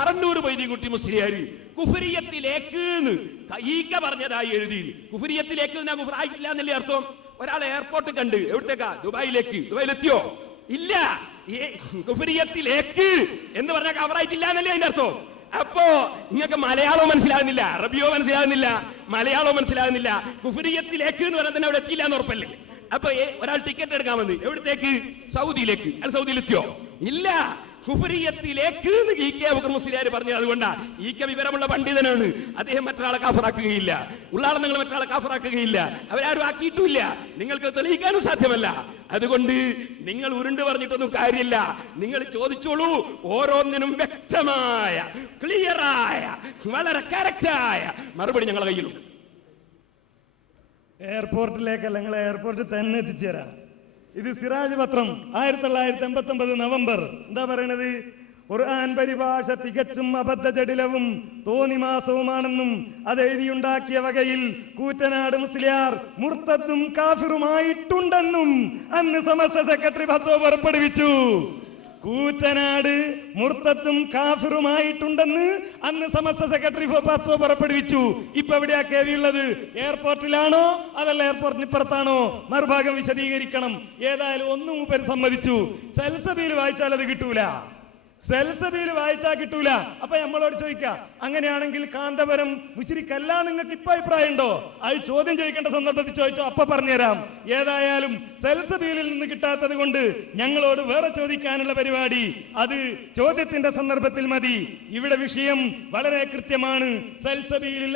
അറന്നൂർ മൊയ്തീൻകുട്ടി മുസ്ലിയാർ കുഫരിയത്തിലേക്ക് ഈക്ക പറഞ്ഞതായി എഴുതി. കുഫരിയത്തിലേക്ക് കുഫർ ആയിട്ടില്ല എന്നല്ലേ അർത്ഥം? ഒരാൾ എയർപോർട്ട് കണ്ട് എവിടത്തേക്കാ? ദുബായിലെത്തിയോ? ഇല്ല. കുഫരിയത്തിലേക്ക് എന്ന് പറഞ്ഞാൽ കവറായിട്ടില്ല എന്നല്ലേ അതിന്റെ അർത്ഥം? അപ്പോ നിങ്ങൾക്ക് മലയാളവും മനസ്സിലാകുന്നില്ല, അറബിയോ മനസ്സിലാകുന്നില്ല, മലയാളവും മനസ്സിലാകുന്നില്ല. കുഫരിയത്തിലേക്ക് എന്ന് പറഞ്ഞാൽ തന്നെ അവിടെ എത്തിയില്ല എന്ന് ഉറപ്പല്ലേ? അപ്പൊ ഒരാൾ ടിക്കറ്റ് എടുക്കാൻ വന്ന് എവിടത്തേക്ക്? സൗദിയിലേക്ക്. അയാൾ സൗദിയിലെത്തിയോ? ഇല്ല. കുഫരിയത്തിലേക്ക് മുസ്ലിയാർ പറഞ്ഞത് അതുകൊണ്ടാ. ഈക്ക വിവരമുള്ള പണ്ഡിതനാണ്, അദ്ദേഹം മറ്റൊരാളെ കാഫറാക്കുകയില്ല. ഉള്ളാളെ നിങ്ങൾ മറ്റൊരാളെ കാഫറാക്കുകയില്ല, അവരാരും ആക്കിയിട്ടില്ല, നിങ്ങൾക്ക് തെളിയിക്കാനും സാധ്യമല്ല. അതുകൊണ്ട് നിങ്ങൾ ഉരുണ്ട് പറഞ്ഞിട്ടൊന്നും കാര്യമില്ല. നിങ്ങൾ ചോദിച്ചോളൂ, ഓരോന്നിനും വ്യക്തമായ ക്ലിയറായ വളരെ കറക്റ്റായ മറുപടി ഞങ്ങളുടെ കയ്യിലുണ്ട്. എയർപോർട്ടിലേക്കല്ല, നിങ്ങൾ എയർപോർട്ടിൽ തന്നെ എത്തിച്ചേരാം. ഇത് സിറാജ് പത്രം 1989 നവംബർ. എന്താ പറയണത്? ഖുർആൻ പരിഭാഷ തികച്ചും അബദ്ധജടിലവും തോന്നിമാസവുമാണെന്നും അത് എഴുതിയുണ്ടാക്കിയ വകയിൽ കൂറ്റനാട് മുസ്ലിയാർ മുർത്തദ്ദും കാഫിറുമായിട്ടുണ്ടെന്നും അന്ന് സമസ്ത സെക്രട്ടറി ഫത്വ പുറപ്പെടുവിച്ചു. കൂറ്റനാട് മുർത്തദ്ദും കാഫിറുമായിട്ടുണ്ടെന്ന് അന്ന് സമസ്ത സെക്രട്ടറി ഫത്വ പുറപ്പെടുവിച്ചു. ഇപ്പൊ എവിടെയാ കേവി ഉള്ളത്? എയർപോർട്ടിലാണോ അതല്ല എയർപോർട്ടിന് ഇപ്പുറത്താണോ? മറുഭാഗം വിശദീകരിക്കണം. ഏതായാലും ഒന്നും മൂപ്പര് സമ്മതിച്ചു. സൽസബീൽ വായിച്ചാൽ അത് കിട്ടൂല, സെൽസബീൽ വായിച്ചാൽ കിട്ടൂല. അപ്പൊ നമ്മളോട് ചോദിക്കാം, അങ്ങനെയാണെങ്കിൽ കാന്തപുരം മുശ്രിക്കല്ല നിങ്ങൾക്ക് ഇപ്പൊ അഭിപ്രായം ഉണ്ടോ? അത് ചോദ്യം ചോദിക്കേണ്ട സന്ദർഭത്തിൽ ചോദിച്ചോ, അപ്പൊ പറഞ്ഞുതരാം. ഏതായാലും സെൽസബീലിൽ നിന്ന് കിട്ടാത്തത് കൊണ്ട് ഞങ്ങളോട് വേറെ ചോദിക്കാനുള്ള പരിപാടി അത് ചോദ്യത്തിന്റെ സന്ദർഭത്തിൽ മതി. ഇവിടെ വിഷയം വളരെ കൃത്യമാണ്. സെൽസബീലിൽ